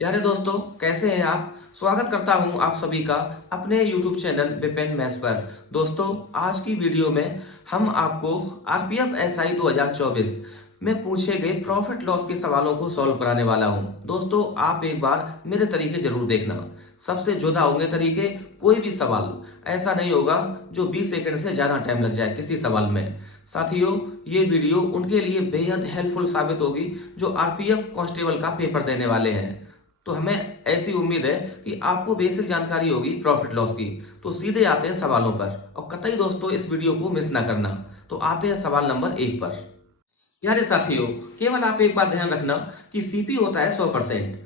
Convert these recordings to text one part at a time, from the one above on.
प्यारे दोस्तों, कैसे हैं आप। स्वागत करता हूं आप सभी का अपने YouTube चैनल विपिन मैथ्स पर। दोस्तों, आज की वीडियो में हम आपको आरपीएफ एसआई 2024 में पूछे गए प्रॉफिट लॉस के सवालों को सॉल्व कराने वाला हूं। दोस्तों, आप एक बार मेरे तरीके जरूर देखना। सबसे जुदा होंगे तरीके। कोई भी सवाल ऐसा नहीं होगा जो 20 सेकंड से ज्यादा टाइम लग जाए किसी सवाल में। साथियों, ये वीडियो उनके लिए बेहद हेल्पफुल साबित होगी जो आरपीएफ कांस्टेबल का पेपर देने वाले हैं। तो हमें ऐसी उम्मीद है कि आपको बेसिक जानकारी होगी प्रॉफिट लॉस की। तो सीधे आते हैं सवालों पर, और कतई दोस्तों इस वीडियो को मिस ना करना। तो आते हैं सवाल नंबर 1 पर। यारे साथियों, केवल आप एक बात ध्यान रखना कि सीपी होता है 100%।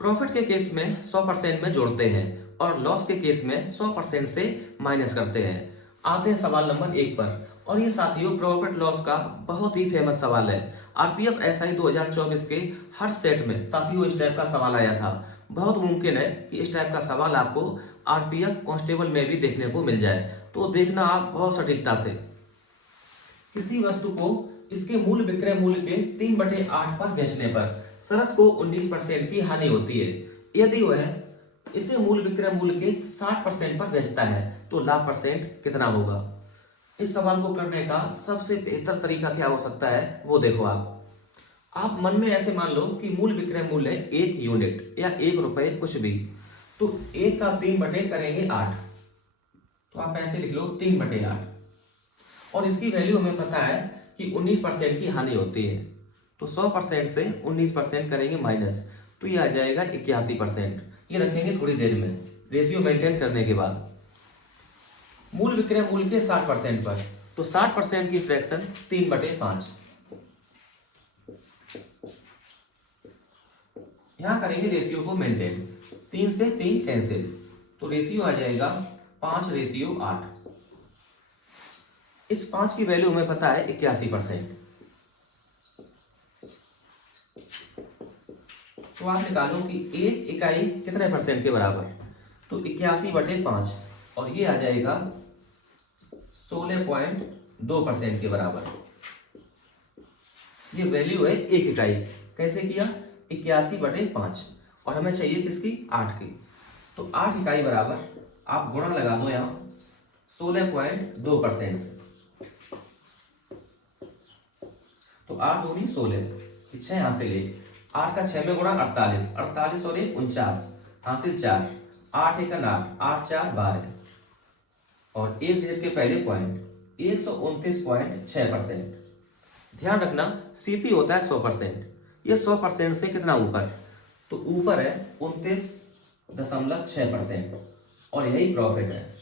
प्रॉफिट के केस में 100% में जोड़ते हैं और लॉस के केस में 100% से माइनस करते हैं। आते हैं सवाल नंबर 1 पर। और ये साथियों प्रॉफिट लॉस का बहुत ही फेमस सवाल है। आरपीएफ एसआई 2024 के हर सेट में साथियों इस टाइप का सवाल आया था। बहुत मुमकिन है कि इस टाइप का सवाल आपको आरपीएफ कांस्टेबल में भी देखने को मिल जाए। तो देखना आप बहुत सटीकता से। किसी वस्तु को इसके मूल विक्रय मूल्य के 3/8 पर बेचने पर शरत को 19% की हानि होती है। यदि वह इसे मूल विक्रय मूल्य के 60% पर बेचता है तो लाभ परसेंट कितना होगा। इस सवाल को करने का सबसे बेहतर तरीका क्या हो सकता है वो देखो। आप मन में ऐसे मान लो कि मूल विक्रय मूल्य 1 यूनिट या 1 रुपए कुछ भी। तो 1 का 3 करेंगे 8। तो आप ऐसे लिख लो 3/8। और इसकी वैल्यू हमें पता है कि 19% की हानि होती है। तो 100% से 19% करेंगे माइनस, तो ये आ जाएगा 81%। ये रखेंगे थोड़ी देर में रेशियो मेंटेन करने के बाद। मूल विक्रय मूल्य के 60% पर, तो 60% की फ्रैक्शन 3/5। यहां करेंगे रेशियो को मेंटेन। 3 से 3 कैंसिल, तो रेशियो आ जाएगा 5:8। इस 5 की वैल्यू हमें पता है 81%। तो आप निकालो कि एक इकाई कितने परसेंट के बराबर। तो 81/5, और ये आ जाएगा 16.2% के बराबर। ये वैल्यू है एक इकाई। कैसे किया? 81/5, और हमें चाहिए किसकी? 8 की। तो 8 इकाई बराबर आप गुणा लगा दो यहाँ 16.2% से। तो 8 दूनी 16, 6 यहाँ से ले। 8 का 6 में गुणा 48, 48 और 1 49, हासिल 4, 8 1 8, 8 4 12, और एक डिजिट के पहले पॉइंट 129.6%। ध्यान रखना सीपी होता है 100%। ये 100% से कितना ऊपर? तो ऊपर है 29.6%, और यही प्रॉफिट है।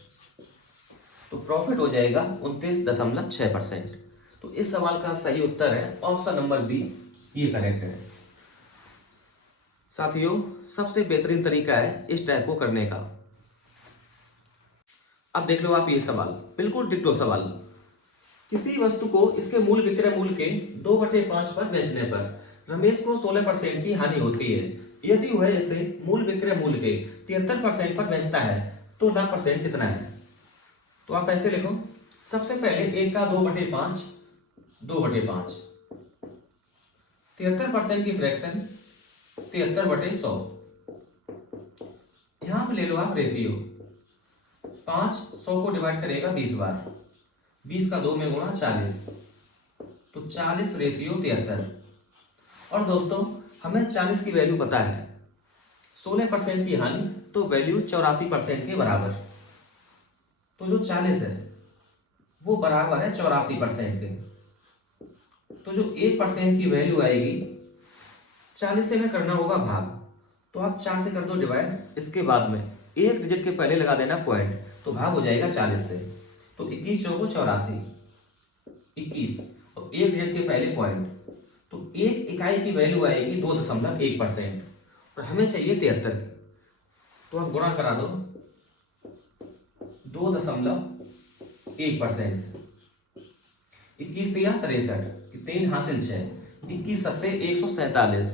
तो प्रॉफिट हो जाएगा 29.6%। तो इस सवाल का सही उत्तर है ऑप्शन नंबर बी, ये करेक्ट है। साथियों, सबसे बेहतरीन तरीका है इस टाइप को करने का। अब देख लो आप ये सवाल, बिल्कुल डिक्टो सवाल। किसी वस्तु को इसके मूल विक्रय मूल्य के 2/5 पर बेचने पर रमेश को 16% की हानि होती है। यदि वह इसे मूल विक्रय मूल्य के 73% पर बेचता है तो लाभ परसेंट कितना है। तो आप ऐसे लिखो, सबसे पहले 1 का 2/5, 2/5, 73% की फ्रैक्शन 73/100। यहां पे ले लो आप रेशियो। 5 100 को डिवाइड करेगा 20 बार, 20 का 2 में गुणा 40, तो 40:73। और दोस्तों, हमें 40 की वैल्यू पता है। 16% की हानि, तो वैल्यू 84% के बराबर। तो जो 40 है वो बराबर है 84% के। तो जो 1% की वैल्यू आएगी, 40 से में करना होगा भाग। तो आप 4 से कर दो डिवाइड, इसके बाद में एक डिजिट के पहले लगा देना पॉइंट, तो भाग हो जाएगा 40 से। तो 21 चौको 84, 21, और एक डिजिट के पहले पॉइंट, तो एक इकाई की वैल्यू आएगी 2.1%, और हमें चाहिए 73 की। तो आप गुणा करा दो 2.1% से। 21 दिया 63, 3 हासिल 6, 21 सत्ते 147,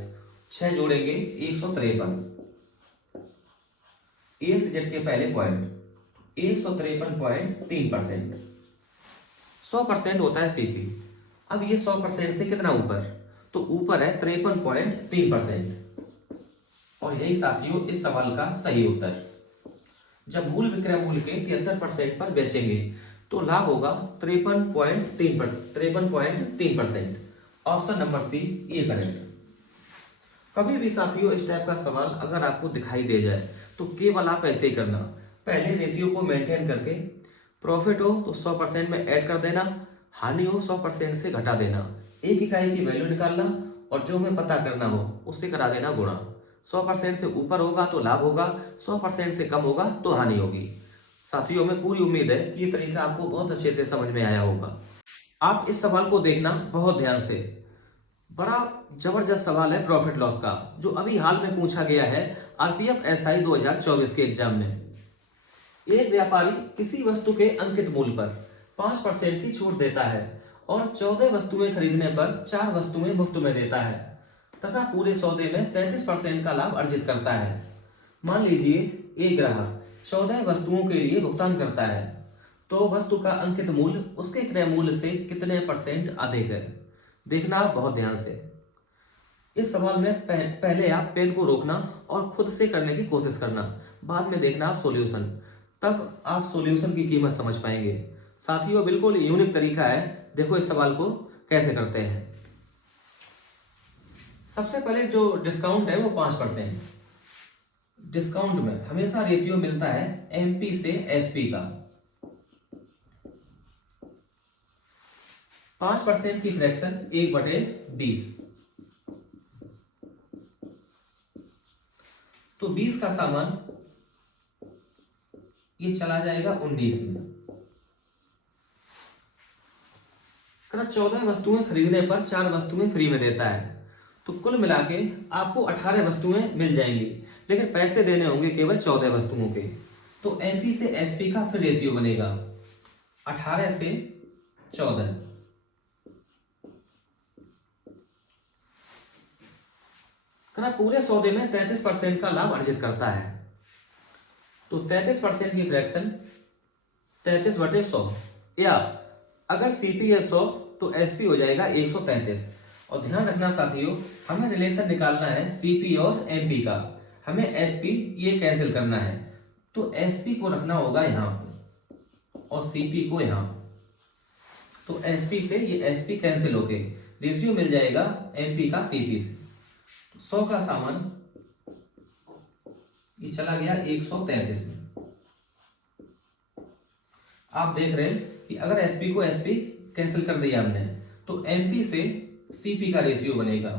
6 जोड़ेंगे 153, एक डिजिट के पहले पॉइंट 153.3%। 100% होता है सीपी। अब ये 100% से कितना ऊपर? तो ऊपर है 53.3%। और यही साथियों इस सवाल का सही उत्तर। जब मूल विक्रय मूल्य के 73% पर बेचेंगे तो लाभ होगा 53.3%। ऑप्शन नंबर सी ये करेक्ट। कभी भी साथियों इस टाइप का सवाल अगर आपको दिखाई दे जाए तो केवल आप ऐसे ही करना, पहले रेशियो को मेंटेन करके प्रॉफिट हो तो 100% में ऐड कर देना, हानि हो 100% से घटा देना, एक इकाई की वैल्यू निकालना और जो हमें पता करना हो उससे करा देना गुणा। 100% से ऊपर होगा तो लाभ होगा, 100% से कम होगा तो हानि होगी। साथियों हमें पूरी उम्मीद है कि ये तरीका आपको बहुत अच्छे से समझ में आया होगा। आप इस सवाल को देखना बहुत ध्यान से, बड़ा जबरदस्त सवाल है प्रॉफिट लॉस का, जो अभी हाल में पूछा गया है आरपीएफ एसआई 2024 के एग्जाम में। एक व्यापारी किसी वस्तु के अंकित मूल्य पर 5% की छूट देता है और 14 वस्तुएं खरीदने पर 4 वस्तुएं मुफ्त में देता है तथा पूरे सौदे में 33% का लाभ अर्जित करता है। मान लीजिए एक ग्राहक 14 वस्तुओं के लिए भुगतान करता है, तो वस्तु का अंकित मूल्य उसके क्रय मूल्य से कितने परसेंट अधिक है। देखना आप बहुत ध्यान से। इस सवाल में पहले आप पेन को रोकना और खुद से करने की कोशिश करना, बाद में देखना आप सॉल्यूशन, तब आप सॉल्यूशन की कीमत समझ पाएंगे। साथियों बिल्कुल यूनिक तरीका है, देखो इस सवाल को कैसे करते हैं। सबसे पहले जो डिस्काउंट है वो 5%। डिस्काउंट में हमेशा रेशियो मिलता है एमपी से एसपी का। 5% की फ्रैक्शन 1/20, तो 20 का सामान ये चला जाएगा 19 में। 14 वस्तुएं खरीदने पर 4 वस्तुएं फ्री में देता है, तो कुल मिला के आपको 18 वस्तुएं मिल जाएंगी, लेकिन पैसे देने होंगे केवल 14 वस्तुओं के। तो एमपी से एसपी का फिर रेशियो बनेगा 18 से 14। पूरे सौदे में 33% का लाभ अर्जित करता है, तो 33% की फ्रैक्शन 33/100, या अगर सीपी है 100 तो एसपी हो जाएगा 133। और ध्यान रखना साथियों, हमें रिलेशन निकालना है सीपी और एमपी का, हमें एसपी ये कैंसिल करना है, तो एसपी को रखना होगा यहाँ और सीपी को यहाँ। तो एसपी से ये एसपी कैंसिल हो गए, रेशियो मिल जाएगा एमपी का सीपी से। 100 का सामान ये चला गया 133 में। आप देख रहे हैं कि अगर एसपी को एसपी कैंसिल कर दिया हमने तो एमपी से सीपी का रेशियो बनेगा।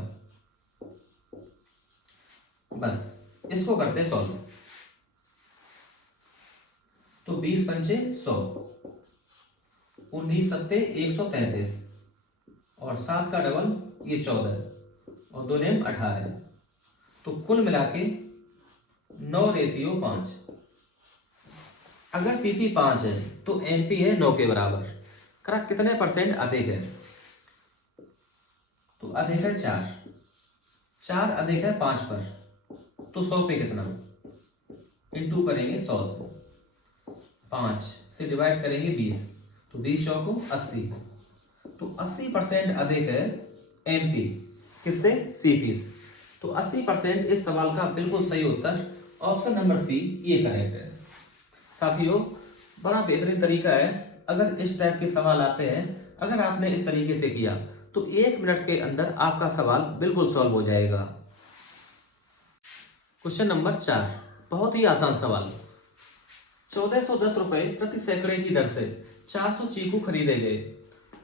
बस इसको करते सॉल्व, तो 20 पंचे 100, 19 सत्ते 133 और 7 का डबल ये 14 और 2 नेम 18, तो कुल मिला के 9/5। अगर सीपी 5 है तो एमपी है 9 के बराबर। करा कितने परसेंट अधिक है, तो अधिक है 4 अधिक है 5 पर, तो 100 पे कितना इंटू करेंगे 100 से, 5 से डिवाइड करेंगे 20, तो 20 चौको 80, तो 80% अधिक है एमपी किससे, सीपी से। तो 80% इस सवाल का बिल्कुल सही उत्तर ऑप्शन नंबर सी ये करेक्ट है। साथियों बड़ा बेहतरीन तरीका है, अगर इस टाइप के सवाल आते हैं, अगर आपने इस तरीके से किया तो 1 मिनट के अंदर आपका सवाल बिल्कुल सॉल्व हो जाएगा। क्वेश्चन नंबर 4, बहुत ही आसान सवाल। 1410 रुपए प्रति सैकड़े की दर से 400 चीकू खरीदे गए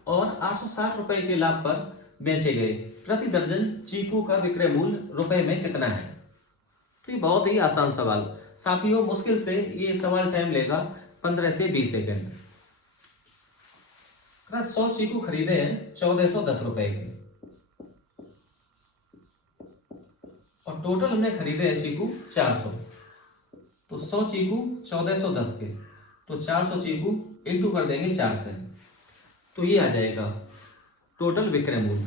और 860 रुपए के लाभ पर बेचे गए। प्रति दर्जन चीकू का विक्रय मूल्य रुपए में कितना है। तो ये बहुत ही आसान सवाल साथियों, मुश्किल से ये सवाल टाइम लेगा 15 से 20 सेकंड। 100 चीकू खरीदे हैं 1410 रुपए के और टोटल हमने खरीदे हैं चीकू 400, तो 100 चीकू 1410 के, तो 400 चीकू इंटू कर देंगे 4 से, तो ये आ जाएगा टोटल विक्रय मूल्य।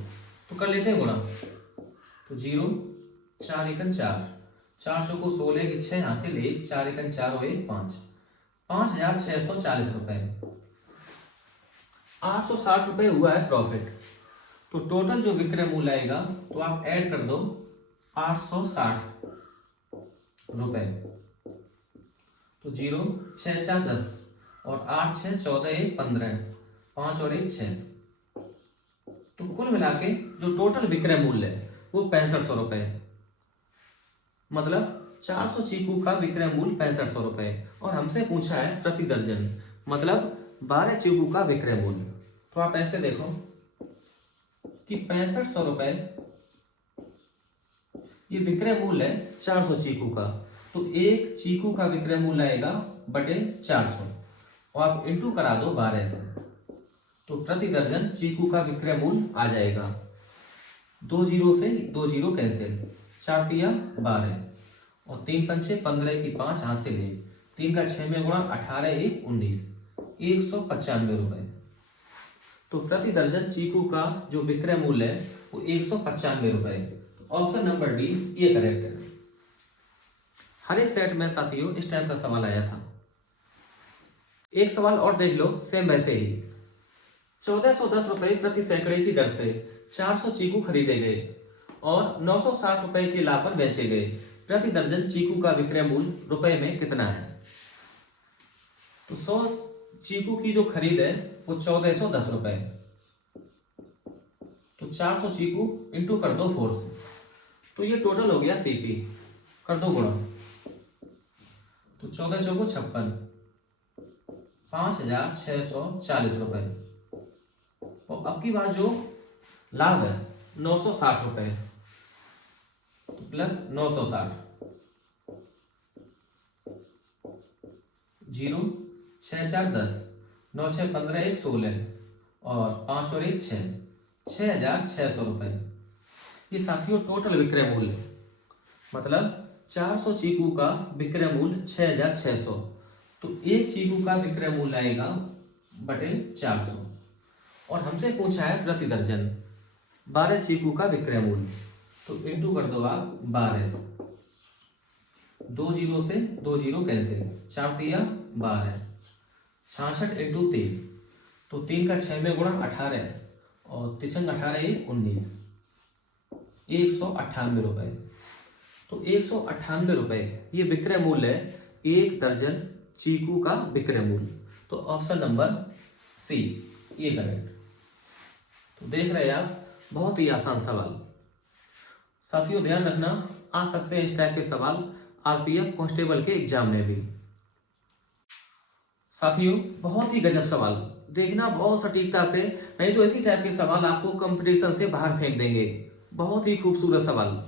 तो कर लेते हैं गुणा, तो 0 4 एकन 4, 400 को 16 की 6 हासिल 1, 4 एकन 4 हो 1 5, 5640 रुपए। 860 रुपए हुआ है प्रॉफिट, तो टोटल जो विक्रय मूल्य आएगा तो आप ऐड कर दो 860 रुपए। तो 0 6 4 10 और 8 6 14 1 15, 5 और 1 6। तो कुल मिला के जो टोटल विक्रय मूल्य है वो 6500 रुपए है। मतलब 400 चीकू का विक्रय मूल्य 6500 रुपए और हमसे पूछा है प्रति दर्जन, मतलब 12 चीकू का विक्रय मूल्य। तो आप ऐसे देखो कि 6500 रुपए ये विक्रय मूल्य है 400 चीकू का। तो एक चीकू का विक्रय मूल्य आएगा बटे 400 और आप इंटू करा दो 12 से, तो प्रति दर्जन चीकू का विक्रय मूल्य आ जाएगा। 2 जीरो से 2 जीरो कैंसिल, 4 पिया 12 और 3 पंचे 15 की 5 हाथ से ले, 3 का 6 में गुणा 18 1 19, 195 रुपए। तो प्रति दर्जन चीकू का जो विक्रय मूल्य है वो 195 रुपए। तो ऑप्शन नंबर डी ये करेक्ट है। हर एक सेट में साथियों इस टाइप का सवाल आया था। एक सवाल और देख लो सेम वैसे ही। 1410 रुपए प्रति सैकड़े की दर से 400 चीकू खरीदे गए और 960 रुपए के लाभ पर बेचे गए। प्रति दर्जन चीकू का विक्रय मूल्य रुपए में कितना है? तो 100 चीकू की जो खरीद है वो 1410 रुपए। तो 400 चीकू इंटू कर दो 4 से, तो ये टोटल हो गया सीपी, कर दो गुणा। तो 14 चौको 56, 5640 रुपए। और अब की बार जो लाभ है 960 रुपए, तो प्लस 960, 0 6 4 10, 9 6 15 1 16 और 5 और 1 6, 6600 रुपए। ये साथियों टोटल विक्रय मूल्य, मतलब 400 चीकू का विक्रय मूल्य 6600। तो एक चीकू का विक्रय मूल्य आएगा बटे 400 और हमसे पूछा है प्रति दर्जन 12 चीकू का विक्रय मूल्य। तो इंटू कर दो आप 12 से, 2 जीरो से 2 जीरो कैंसिल, 4 तिया 12, 66 इंटू 3, तो 3 का 6 में गुणा 18 और 3 18 1 19, 198 रुपए। तो 198 रुपए ये विक्रय मूल्य है एक दर्जन चीकू का विक्रय मूल्य। तो ऑप्शन नंबर सी ये करेक्ट। तो देख रहे हैं आप, बहुत ही आसान सवाल। साथियों ध्यान रखना, आ सकते हैं इस टाइप के सवाल आरपीएफ कांस्टेबल के एग्जाम में भी। साथियों बहुत ही गजब सवाल, देखना बहुत सटीकता से, नहीं तो इसी टाइप के सवाल आपको कंपटीशन से बाहर फेंक देंगे। बहुत ही खूबसूरत सवाल।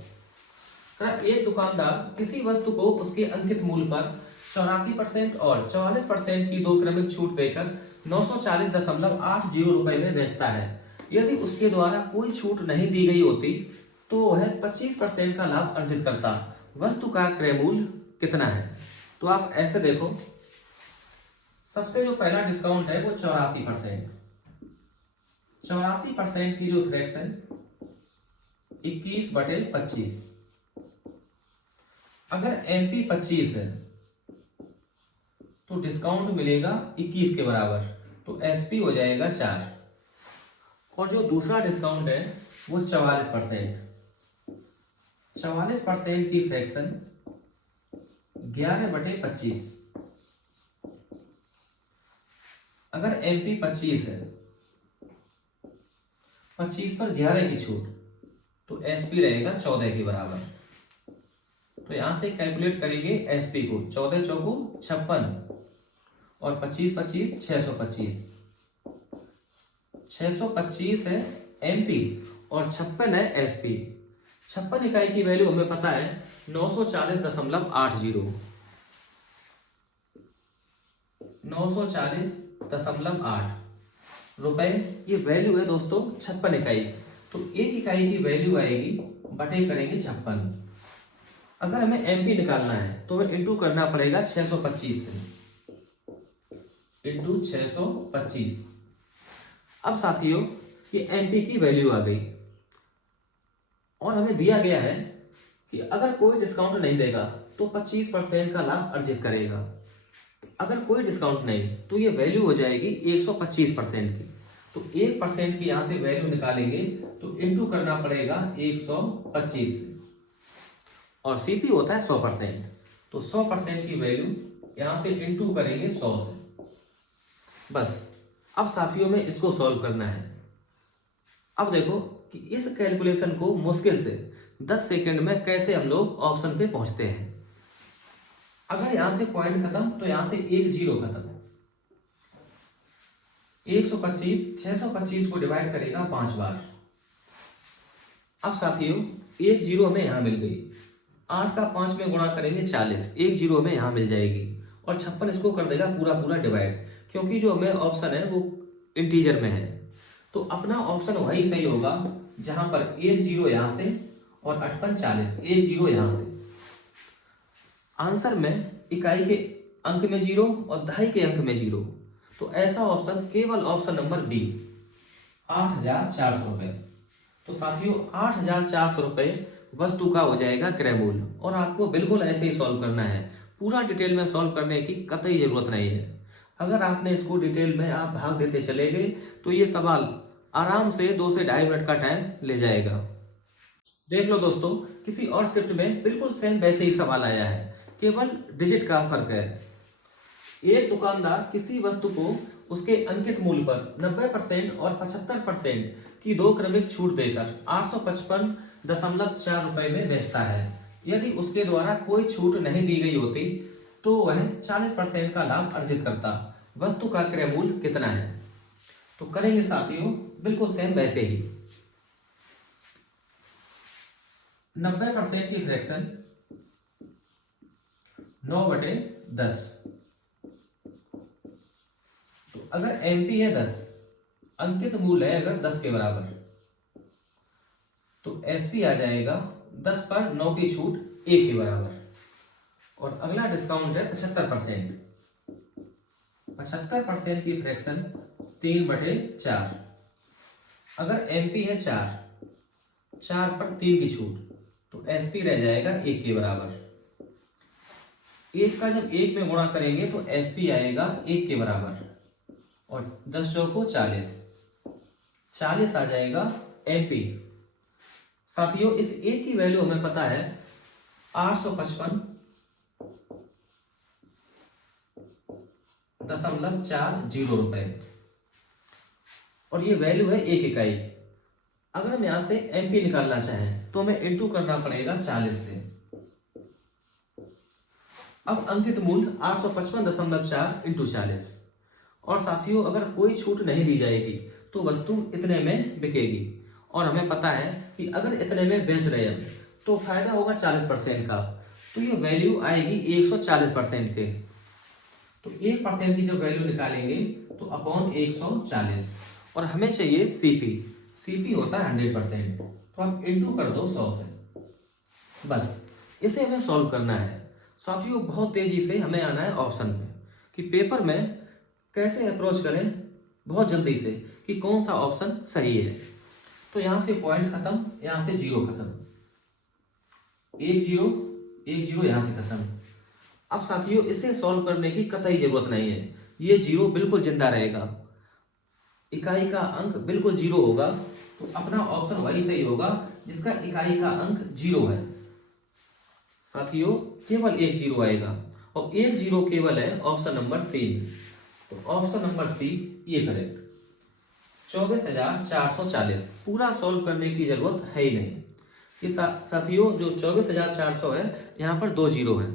एक दुकानदार किसी वस्तु को उसके अंकित मूल्य पर 84% और 44% की दो क्रमिक छूट देकर 940.80 रुपए में बेचता है। यदि उसके द्वारा कोई छूट नहीं दी गई होती तो वह 25% का लाभ अर्जित करता। वस्तु का क्रय मूल्य कितना है? तो आप ऐसे देखो, सबसे जो पहला डिस्काउंट है वो 84%। 84% की जो फ्रैक्शन 21/25। अगर एमपी 25 है तो डिस्काउंट मिलेगा 21 के बराबर, तो एसपी हो जाएगा 4। और जो दूसरा डिस्काउंट है वो 44%। 44% की फ्रैक्शन 11/25। अगर एमपी 25 है, 25 पर 11 की छूट, तो एसपी रहेगा 14 के बराबर। तो यहां से कैलकुलेट करेंगे एसपी को, 14 चौको 56 और 25 25 625। 625 है एमपी और 56 है एसपी। 56 इकाई की वैल्यू हमें पता है 940.80। 940.8 रुपए ये वैल्यू है दोस्तों 56 इकाई। तो एक इकाई की वैल्यू आएगी बटे करेंगे 56। अगर हमें एमपी निकालना है तो हमें इंटू करना पड़ेगा 625 से, इंटू 625। अब साथियों ये एमपी की वैल्यू आ गई और हमें दिया गया है कि अगर कोई डिस्काउंट नहीं देगा तो 25% का लाभ अर्जित करेगा। अगर कोई डिस्काउंट नहीं तो ये वैल्यू हो जाएगी 125% की। तो 1% की यहां से वैल्यू निकालेंगे तो इंटू करना पड़ेगा 125 से, और सीपी होता है 100%। तो 100% की वैल्यू यहां से इंटू करेंगे 100 से। बस अब साथियों में इसको सॉल्व करना है। अब देखो कि इस कैलकुलेशन को मुश्किल से 10 सेकंड में कैसे हम लोग ऑप्शन पे पहुंचते हैं। अगर यहां से पॉइंट खत्म तो यहां से एक जीरो खत्म। 125 625 को डिवाइड करेगा 5 बार। अब साथियों एक जीरो हमें यहां मिल गई। 8 का 5 में गुणा करेंगे 40, एक जीरो हमें यहां मिल जाएगी। और 56 इसको कर देगा पूरा पूरा डिवाइड, क्योंकि जो हमें ऑप्शन है वो इंटीजर में है। तो अपना ऑप्शन वही सही होगा जहां पर एक जीरो यहां से और 58 40, एक जीरो यहां से। आंसर में इकाई के अंक में जीरो और दहाई के अंक में जीरो, तो ऐसा ऑप्शन केवल ऑप्शन नंबर बी 8,400 रुपए। तो साथियों 8,400 रुपए वस्तु का हो जाएगा क्रय मूल्य। और आपको बिल्कुल ऐसे ही सॉल्व करना है, पूरा डिटेल में सॉल्व करने की कतई जरूरत नहीं है। अगर आपने इसको डिटेल में आप भाग देते चले गए तो ये सवाल आराम से 2 से 2.5 मिनट का टाइम ले जाएगा। देख लो दोस्तों, किसी और शिफ्ट में बिल्कुल सेम वैसे ही सवाल आया है, केवल डिजिट का फर्क है। एक दुकानदार किसी वस्तु को उसके अंकित मूल्य पर 90% और 75% की दो क्रमिक छूट देकर 855.4 रुपए में बेचता है। यदि उसके द्वारा कोई छूट नहीं दी गई होती तो वह 40% का लाभ अर्जित करता। वस्तु का क्रय मूल्य कितना है? तो करेंगे साथियों बिल्कुल सेम वैसे ही। 90% की फ्रैक्शन 9/10। तो अगर एमपी है 10, अंकित मूल्य है अगर 10 के बराबर, तो एसपी आ जाएगा 10 पर 9 की छूट 1 के बराबर। और अगला डिस्काउंट है 75%। 75% की फ्रैक्शन 3/4। अगर एमपी है 4, 4 पर 3 की छूट, तो एसपी रह जाएगा 1 के बराबर। 1 का जब 1 में गुणा करेंगे तो एसपी आएगा 1 के बराबर। और 10 चौको 40, 40 आ जाएगा एमपी। साथियों इस 1 की वैल्यू हमें पता है 855.40 रुपए, और ये वैल्यू है 1 इकाई। अगर हम यहां से एमपी निकालना चाहें तो हमें इंटू करना पड़ेगा 40 से। अब अंकित मूल्य 855.4 इंटू 40। और साथियों अगर कोई छूट नहीं दी जाएगी तो वस्तु इतने में बिकेगी। और हमें पता है कि अगर इतने में बेच रहे हैं तो फायदा होगा 40% का, तो ये वैल्यू आएगी 140% के। तो 1% की जब वैल्यू निकालेंगे तो अपॉन 140, और हमें चाहिए सीपी। सीपी होता है 100%, तो आप इंटू कर दो 100 से। बस इसे हमें सॉल्व करना है। साथियों बहुत तेजी से हमें आना है ऑप्शन में कि पेपर में कैसे अप्रोच करें बहुत जल्दी से कि कौन सा ऑप्शन सही है। तो यहां से पॉइंट खत्म, यहां से जीरो खत्म, एक जीरो यहां से खत्म। अब साथियों इसे सॉल्व करने की कतई जरूरत नहीं है, ये जीरो बिल्कुल जिंदा रहेगा, इकाई का अंक बिल्कुल जीरो होगा। तो अपना ऑप्शन वही सही होगा जिसका इकाई का अंक जीरो है। साथियों केवल एक जीरो आएगा, और एक जीरो केवल है ऑप्शन नंबर सी। तो ऑप्शन नंबर सी ये करेक्ट। 24,440 पूरा सॉल्व करने की जरूरत है ही नहीं। कि साथियों जो 24,400 है यहाँ पर दो जीरो है,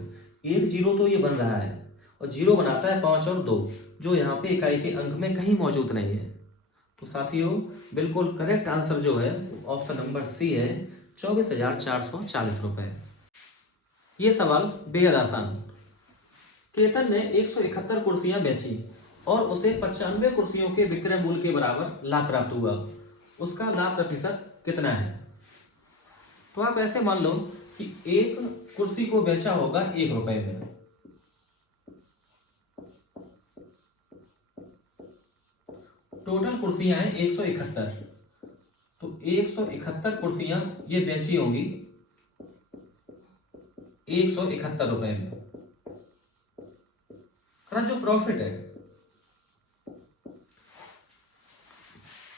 एक जीरो तो ये बन रहा है और जीरो बनाता है 5 और 2, जो यहाँ पे इकाई के अंक में कहीं मौजूद नहीं है। तो साथियों बिल्कुल करेक्ट आंसर जो है ऑप्शन नंबर सी है, 24,440 रुपए। ये सवाल बेहद आसान। केतन ने 171 कुर्सियां बेची और उसे 95 कुर्सियों के विक्रय मूल्य के बराबर लाभ प्राप्त हुआ। उसका लाभ प्रतिशत कितना है? तो आप ऐसे मान लो कि एक कुर्सी को बेचा होगा 1 रुपए में, टोटल कुर्सियां हैं 171। तो 171 कुर्सियां ये बेची होंगी 171 रुपए में। जो प्रॉफिट है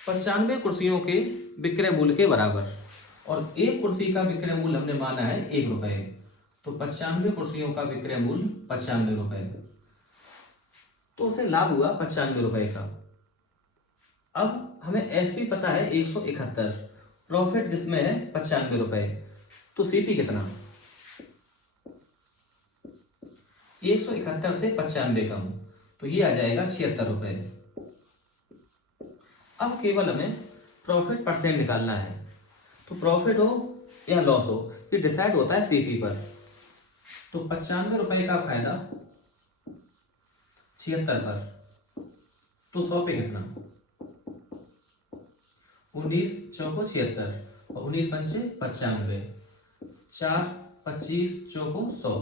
95 कुर्सियों के विक्रय मूल्य के बराबर, और एक कुर्सी का विक्रय मूल्य हमने माना है 1 रुपए। तो 95 कुर्सियों का विक्रय मूल्य 95 रुपए, तो उसे लाभ हुआ 95 रुपए का। अब हमें एसपी पता है 171, प्रॉफिट जिसमें है 95 रुपए, तो सीपी कितना, 171 से 95 कम, तो ये आ जाएगा 76 रुपए। अब केवल हमें प्रॉफिट परसेंट निकालना है, तो प्रॉफिट हो या लॉस हो ये डिसाइड होता है सीपी पर। तो 95 रुपए का फायदा 76 पर, तो 100 पे कितना, 19 चौको 76 और 19 पंचे 95, 4 25 चौको 100,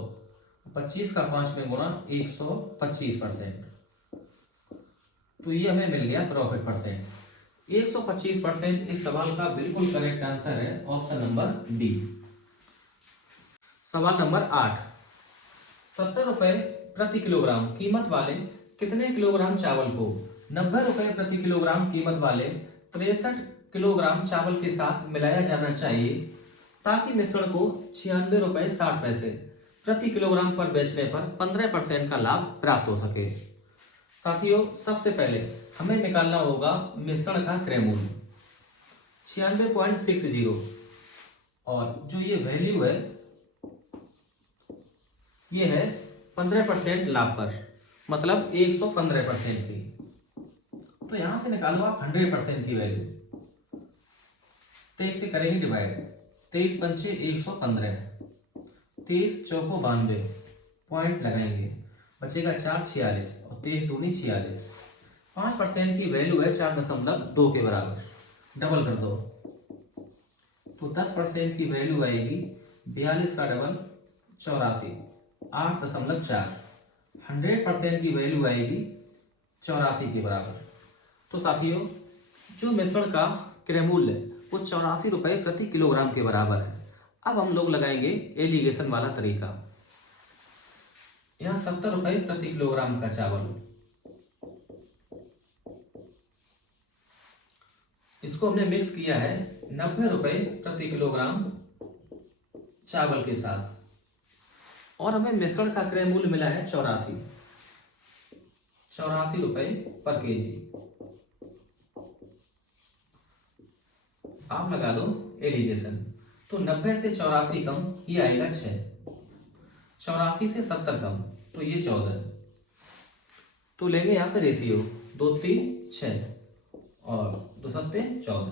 25 का 5 में गुणा 125%, तो ये हमें मिल गया प्रॉफिट परसेंट 125%। इस सवाल का बिल्कुल करेक्ट आंसर है ऑप्शन नंबर डी। सवाल नंबर 8, 70 रुपए प्रति किलोग्राम कीमत वाले कितने किलोग्राम चावल को 90 रुपए प्रति किलोग्राम कीमत वाले 63 किलोग्राम चावल के साथ मिलाया जाना चाहिए ताकि मिश्रण को 96 रुपए 60 पैसे प्रति किलोग्राम पर बेचने पर 15% का लाभ प्राप्त हो सके। साथियों, सबसे पहले हमें निकालना होगा मिश्रण का क्रय मूल्य 96.60, और जो ये वैल्यू है ये है 15% लाभ पर, मतलब 115% की। तो यहां से निकालो आप 100% की वैल्यू, 23 से करेंगे डिवाइड, 23 पंचे 115, 23 चौको 92, पॉइंट लगाएंगे, बचेगा 4 46 और 23 दूनी 46, 5% की वैल्यू है 4.2 के बराबर, डबल कर दो तो 10% की वैल्यू आएगी 42 का डबल 84, 8.4, 100% की वैल्यू आएगी 84 के बराबर। तो साथियों, जो मिश्रण का क्रय मूल्य है वो 84 रुपए प्रति किलोग्राम के बराबर है। अब हम लोग लगाएंगे एलिगेशन वाला तरीका। यहाँ 70 रुपए प्रति किलोग्राम का चावल, इसको हमने मिक्स किया है 90 रुपए प्रति किलोग्राम चावल के साथ, और हमें मिश्रण का क्रय मूल्य मिला है 84 रुपए पर केजी। आप लगा दो एलिगेशन, तो 90 से 84 कम ये आएगा 6, 84 से 70 कम तो ये 14, तो लेंगे यहाँ पे रेशियो 2 3 6 और 2 7 14।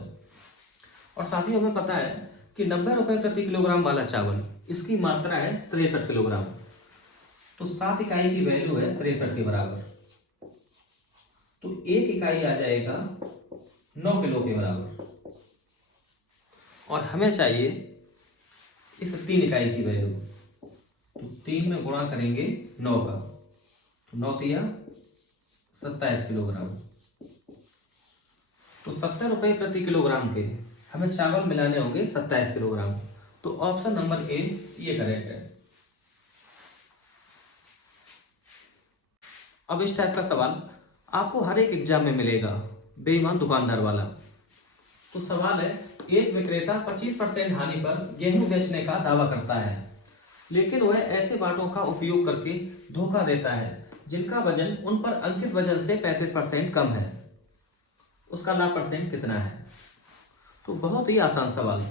और साथियों, हमें पता है कि 90 रुपए प्रति किलोग्राम वाला चावल इसकी मात्रा है 63 किलोग्राम, तो 7 इकाई की वैल्यू है 63 के बराबर, तो 1 इकाई आ जाएगा 9 किलो के बराबर, और हमें चाहिए इस 3 इकाई की वैल्यू, तो 3 में गुणा करेंगे 9 का, तो 9 तिया 27 किलोग्राम। तो 70 रुपए प्रति किलोग्राम के हमें चावल मिलाने होंगे 27 किलोग्राम, तो ऑप्शन नंबर ए ये करेक्ट है। अब इस टाइप का सवाल आपको हर एक एग्जाम में मिलेगा, बेईमान दुकानदार वाला। तो सवाल है, एक विक्रेता 25% हानि पर गेहूं बेचने का दावा करता है, लेकिन वह ऐसे बाटों का उपयोग करके धोखा देता है जिनका वजन उन पर अंकित वजन से 35% कम है, उसका लाभ परसेंट कितना है। तो बहुत ही आसान सवाल।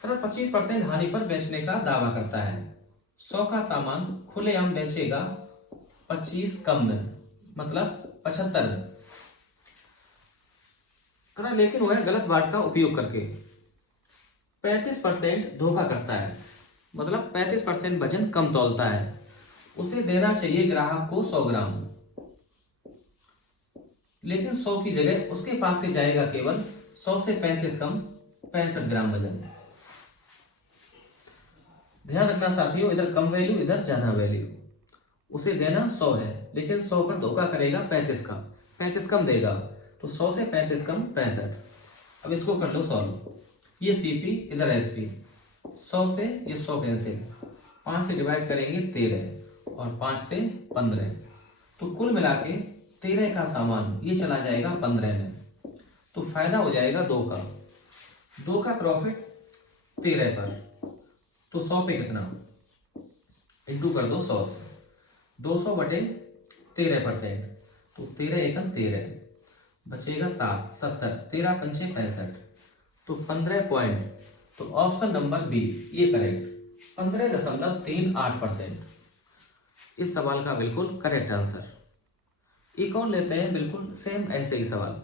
अगर 25% हानि पर बेचने का दावा करता है, 100 का सामान खुलेआम बेचेगा 25 कम में, मतलब 75 में, लेकिन वह गलत बाट का उपयोग करके 35% धोखा करता है, मतलब 35% वजन कम तौलता है, उसे देना चाहिए ग्राहक को 100 ग्राम, लेकिन 100 की जगह उसके पास से जाएगा केवल 100 से 35 कम 65 ग्राम वजन। ध्यान रखना साथियों, इधर कम वैल्यू इधर ज्यादा वैल्यू, उसे देना 100 है लेकिन 100 पर धोखा करेगा 35 का, 35 कम देगा, तो 100 से 35 कम 65। अब इसको कर लो सॉल्व, ये सीपी इधर एसपी, 100 से ये 100 कैंसिल, 5 से डिवाइड करेंगे 13 और 5 से 15, तो कुल मिला के 13 का सामान ये चला जाएगा 15 में, तो फायदा हो जाएगा 2 का प्रॉफिट 13 पर, तो तो 100 पे कितना, इंटू कर दो 100 से, 200 बटे 13%, तो 13 एकम 13, बचेगा 7, 70, 13 पंचे 65, तो 15 पॉइंट, तो ऑप्शन नंबर बी ये करेक्ट, 15.38%। इस सवाल का बिल्कुल करेक्ट आंसर। एक और लेते हैं बिल्कुल सेम ऐसे ही सवाल।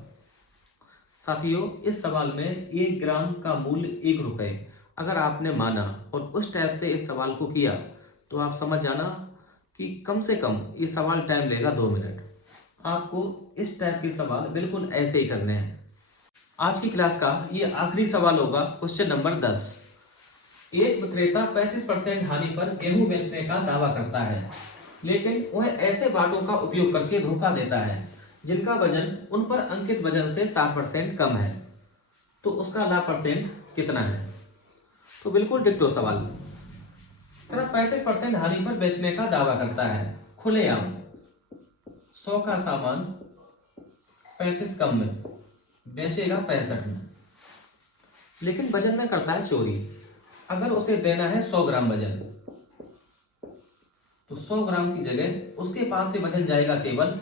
साथियों, इस सवाल में 1 ग्राम का मूल्य 1 रुपए अगर आपने माना और उस टाइप से इस सवाल को किया तो आप समझ जाना कि कम से कम ये सवाल टाइम लेगा 2 मिनट। आपको इस टाइप के सवाल बिल्कुल ऐसे ही करने हैं। आज की क्लास का ये आखिरी सवाल होगा, क्वेश्चन नंबर 10। एक विक्रेता 35% हानि पर गेहूं बेचने का दावा करता है, लेकिन वह ऐसे बाटों का उपयोग करके धोखा देता है जिनका वजन उन पर अंकित वजन से 7% कम है, तो उसका लाभ परसेंट कितना है। तो बिल्कुल डिक्टो सवाल। 35% हानि पर बेचने का दावा करता है, खुलेआम 100 का सामान 35 कम में बेचेगा 65 में, लेकिन वजन में करता है चोरी। अगर उसे देना है 100 ग्राम वजन, तो 100 ग्राम की जगह उसके पास से वजन जाएगा केवल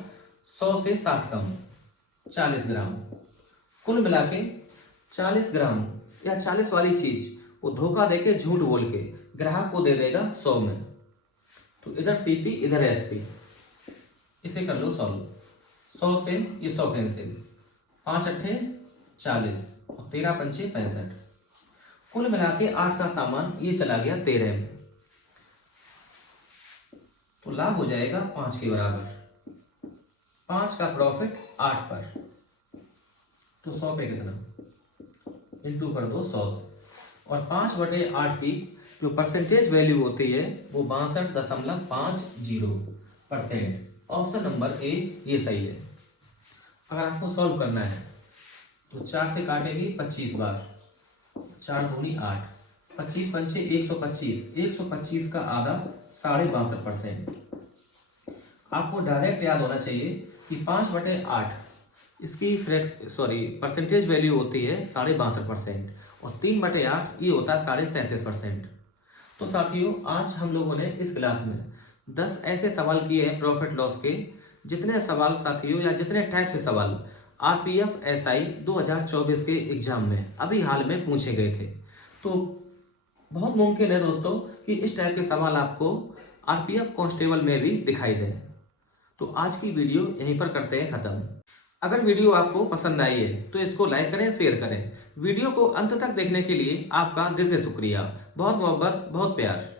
100 से 60 कम, 40 ग्राम। कुल मिला के 40 ग्राम या 40 वाली चीज वो धोखा देके झूठ बोल के ग्राहक को दे देगा 100 में। तो इधर सीपी इधर एसपी, इसे कर लो सॉल्व। 100 से ये 100 कैंसिल, 5 अट्ठे 40 और 13 पंचे 65। कुल मिला के 8 का सामान ये चला गया 13 में, तो लाभ हो जाएगा 5 के बराबर। 5 का प्रॉफिट 8 पर, तो 100 पे कितना, इंटू कर दो 100 से, और 5/8 की जो परसेंटेज वैल्यू होती है वो 62.50%। ऑप्शन नंबर ए ये सही है। अगर आपको सॉल्व करना है तो 4 से काटेंगे 25 बार, 4 दूनी 8, 25 पंचे 125, 125 का आधा 62.5%। आपको डायरेक्ट याद होना चाहिए कि 5/8 इसकी परसेंटेज वैल्यू होती है 62.5%, और 3/8 ये होता है 37.5%। तो साथियों, आज हम लोगों ने इस क्लास में 10 ऐसे सवाल किए हैं प्रॉफिट लॉस के, जितने सवाल साथियों या जितने टाइप से सवाल आरपीएफ एसआई 2024 के एग्जाम में अभी हाल में पूछे गए थे। तो बहुत मुमकिन है दोस्तों कि इस टाइप के सवाल आपको आरपीएफ कांस्टेबल में भी दिखाई दें। तो आज की वीडियो यहीं पर करते हैं खत्म। अगर वीडियो आपको पसंद आई है तो इसको लाइक करें, शेयर करें। वीडियो को अंत तक देखने के लिए आपका दिल से शुक्रिया। बहुत मोहब्बत, बहुत प्यार।